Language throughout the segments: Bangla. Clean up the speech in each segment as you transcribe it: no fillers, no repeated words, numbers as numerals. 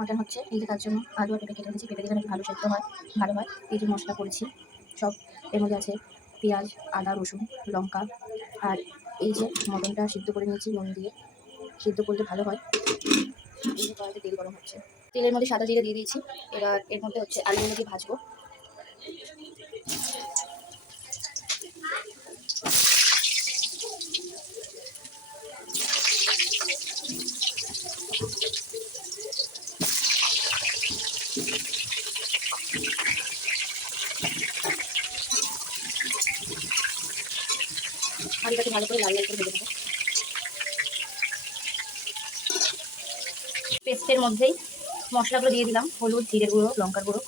মটন হচ্ছে, এই যে তার জন্য আলু আর পেঁপে কেটে রেখেছি। পেঁপে দিলে নাকি ভালো সেদ্ধ হয়, ভালো হয়। এই যে মশলা করেছি সব, এর মধ্যে আছে পেঁয়াজ, আদা, রসুন, লঙ্কা, আর এই যে মটনটা সিদ্ধ করে নিয়েছি নুন দিয়ে, সিদ্ধ করলে ভালো হয়। এই যে কড়াইতে তেল গরম হচ্ছে, তেলের মধ্যে সাদা জিরে দিয়ে দিয়েছি। এবার এর মধ্যে হচ্ছে আলুগুলো দিয়ে ভাজবো। আলুটাকে ভালো করে লাল লাল করে ভেজে নেবো। পেস্টের মধ্যেই মশলাগুলো দিয়ে দিলাম, হলুদ, জিরের গুঁড়ো, লঙ্কার গুঁড়ো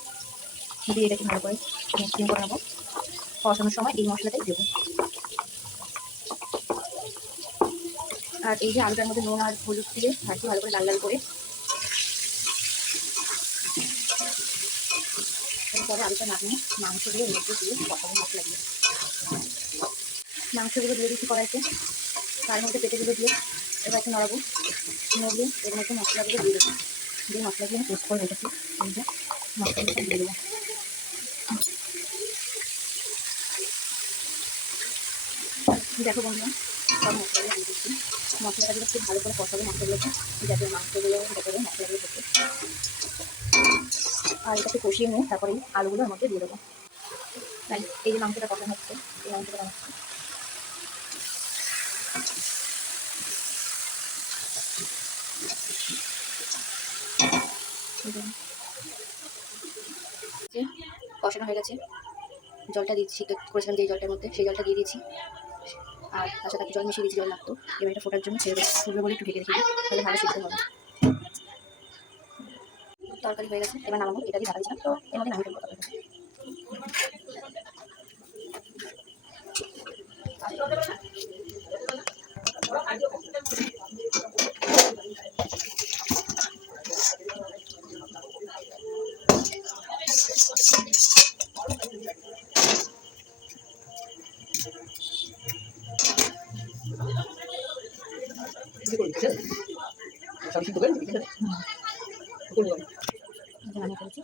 দিয়ে এটাকে ভালো করে মিক্সিং করে নেবো। কষানোর সময় এই মশলাটাই দেবো। আর এই যে আলুটার মধ্যে নুন আর হলুদ দিয়ে ভাজি ভালো করে লাল লাল করে, এরপরে আলুটা নামিয়ে মাংসগুলো এর মধ্যে দিয়ে কষাবো মশলা দিয়ে। মাংসগুলো দিয়ে দিচ্ছি কড়াইতে, তার মধ্যে পেঁপেগুলো দিয়ে এবার একটু নড়াবো। নড়িয়ে এর মধ্যে মশলাগুলো দিয়ে দেবো, দিয়ে মশলাগুলো আমি পেস্ট করে রেখেছি, এই যে মশলাগুলো দিয়ে দেবো। দেখো বন্ধুরা, সব মশলাগুলো দিয়ে দিচ্ছি। মশলাটাগুলো খুব ভালো করে কষাবো মশলাগুলোকে, যাতে মাংসগুলো ভেতরে মশলাগুলো ঢোকে। আর এটাকে কষিয়ে নিয়ে তারপরে আলুগুলো এর মধ্যে দিয়ে দেবো। তাই এই যে মাংসটা কষানো হচ্ছে, এই মাংসটা বানাচ্ছি। কষানো হয়ে গেছে, জলটা দিচ্ছি, করেছিলাম যে জলটার মধ্যে, সেই জলটা দিয়ে দিচ্ছি। আর তার সাথে একটু জল মিশিয়ে দিচ্ছি, জল লাগতো। এবার এটা ফোটার জন্য ছেড়ে দেবো, ফুলবে বলে একটু ঢেকে রেখে দিই, তাহলে ভালো সিদ্ধ হবে। তরকারি হয়ে গেছে, এবার নামাবো। এটা দিয়ে ঢাকা দিচ্ছিলাম, তো এর মধ্যে নামিয়ে ফেলবো তরকারি। নামিয়ে ফেলেছি।